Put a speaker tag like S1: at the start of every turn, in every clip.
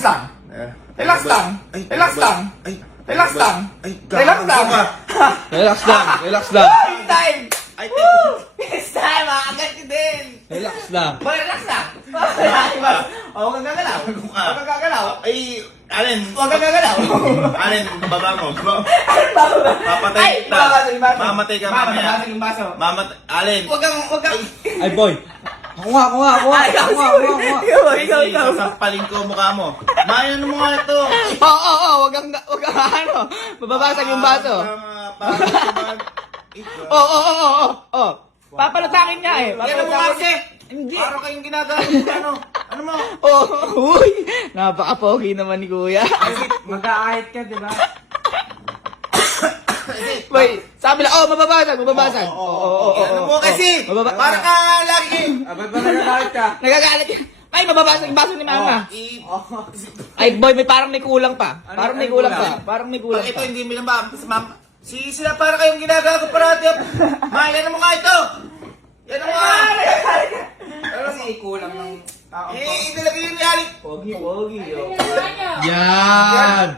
S1: lang. Relax lang. Relax lang. Relax lang. Relax lang.
S2: Relax lang, relax lang.
S1: This time!
S3: Ay,
S1: This time, agad ka din!
S2: Relax lang.
S1: Boy, relax lang! Huwag kang gagalaw. Huwag kang gagalaw.
S3: ay, Alin,
S1: Huwag kang gagalaw.
S3: Alin, baba mo. Papatay
S1: Ay,
S3: kita.
S1: babasag yung baso.
S3: Mamatay ka mamaya.
S1: Babasag yung baso.
S3: Alin.
S1: Huwag kang...
S2: Ay, boy. Ako nga.
S1: Ikaw.
S3: Sasampalin ko mukha mo. Mayan mo nga ito.
S1: Oo, huwag kang ano. Mababasag yung baso. Oo. Papalutakin niya eh.
S3: Yan mo nga kasi.
S1: Hindi.
S3: Parang kayong ginagawa. Ano mo?
S1: Uy, napaka-pogi naman ni Kuya.
S4: Mag-aahit ka, di ba?
S1: Wait, sabi lang, mababasag.
S3: Ano mo kasi? Parang ka lagi.
S4: Ba't ba nag-aahit ka?
S1: Nagagalit. Ay, mababasag yung baso ni Mama. Ay, boy, parang may kulang pa. Parang may kulang
S3: Pag ito
S1: pa.
S3: hindi mo lang ba? Sila parang kayong ginagawa parati. Mayan mo nga ito. Yan mo nga.
S4: Kasi kulang ng tao.
S3: Ito lagi yung yali.
S1: Pogi.
S2: Yan.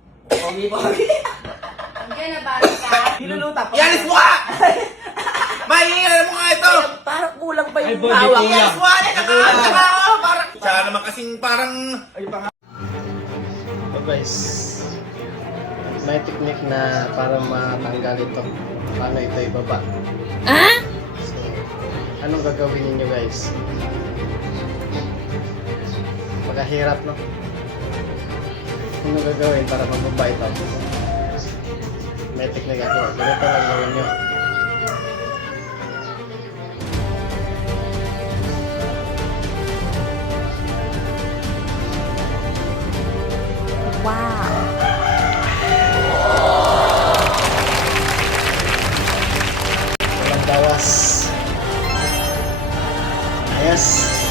S5: Diyan na balik ka.
S1: Niluluta pa.
S3: Yalis mo ka! Mayan mo nga ito.
S1: Parang kulang pa
S2: Ay,
S1: yung
S2: boy,
S1: hawak.
S2: may kulang.
S3: Yalis mo nga. Nakakanta ka. Parang... Siya naman kasing parang...
S6: So guys, may technique na para matanggal ito. Paano ito ibaba? So, anong gagawin ninyo guys? Pagkahirap, no? Anong gagawin para mababa ito? May technique ako. Ganito lang gawin nyo. Walang bawas. Ayos.